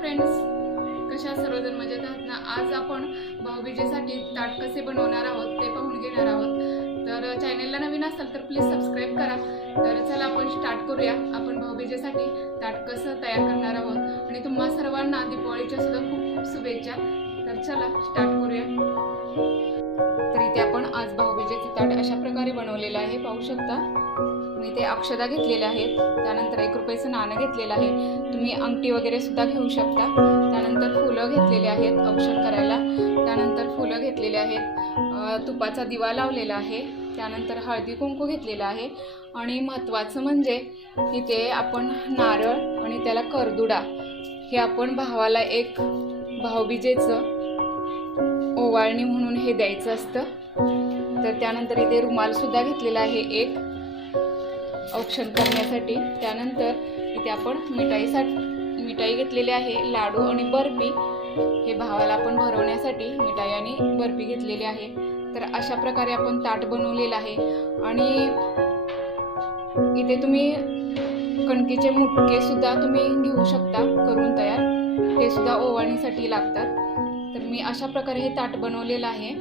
Friends, कशा सर्वजण मजेत आहात ना। आज आपण भाऊबीजेसाठी ताट कसे बनवणार आहोत ते पाहून घेणार आहोत। तर चॅनलला नवीन असाल तर प्लीज सबस्क्राईब करा। तर चला आपण स्टार्ट करूया। आपण भाऊबीजेसाठी ताट कसं तयार करणार आहोत आणि तुम्हा सर्वांना दिवाळीच्या सुद्धा खूप खूप शुभेच्छा। तर चला स्टार्ट करूया। तर इथे आपण आज भाऊबीजेचे ताट अशा प्रकारे बनवलेलं आहे, पाहू शकता। मी ते अक्षदा घेतलेल्या आहेत, त्यानंतर 1 रुपयाचं नाणं घेतलेलं आहे। तुम्ही अंगठी वगैरे सुद्धा घेऊ शकता। त्यानंतर फुलं घेतलेले आहेत औक्षण करायला, त्यानंतर फुलं घेतलेले आहेत, तुपाचा दिवा लावलेला आहे, त्यानंतर हळदी कुंकू घेतलेला आहे आणि महत्त्वाचं म्हणजे इथे आपण नारळ आणि त्याला करदुडा हे आपण भावाला एक भाऊबीजेचं ओवाळणी म्हणून हे द्यायचं असतं। तर त्यानंतर इथे रुमाल सुद्धा घेतलेला आहे एक औक्षण करण्यासाठी। त्यानंतर इथे आपण मिठाई घेतलेली आहे, लाडू आणि बर्फी हे भावाला आपण भरवण्यासाठी मिठाई आणि बर्फी घेतलेली आहे। तर अशा प्रकारे आपण ताट बनवलेलं आहे आणि इथे तुम्ही कणकीचे मुटके सुद्धा तुम्ही घेऊ शकता करून तयार, ते सुद्धा ओवाळणीसाठी लागतात। तर मी अशा प्रकारे हे ताट बनवलेलं आहे।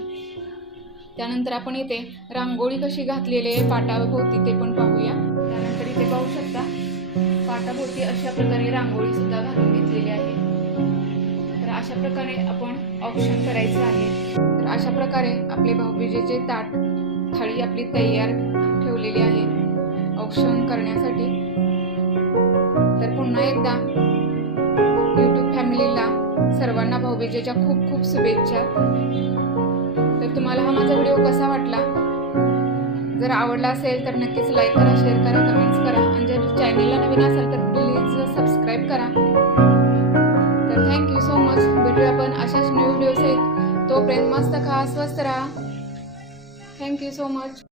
त्यानंतर आपण इथे रांगोळी कशी घातलेली आहे पाटाभोवती ते पण पाहूया। त्यानंतर इथे पाहू शकता पाटाभोवती अशा प्रकारे रांगोळी सुद्धा घालून घेतलेली आहे। तर अशा प्रकारे आपण औक्षण करायचं आहे। तर अशा प्रकारे आपले भाऊबीजेचे ताट थाळी आपली तयार ठेवलेली आहे औक्षण करण्यासाठी। तर पुन्हा एकदा यूट्यूब फॅमिलीला सर्वांना भाऊबीजेच्या खूप खूप शुभेच्छा। तर तुम्हाला हा माझा व्हिडिओ कसा वाटला, जर आवडला असेल तर नक्कीच लाईक करा, शेअर करा, कमेंट्स करा आणि जर चॅनलला नवीन असाल तर प्लीज सबस्क्राईब करा। तर थँक्यू सो मच। भेटूया आपण अशाच न्यू व्हिडिओ सहित। तोपर्यंत मस्त खा, स्वस्त राहा। Thank you so much.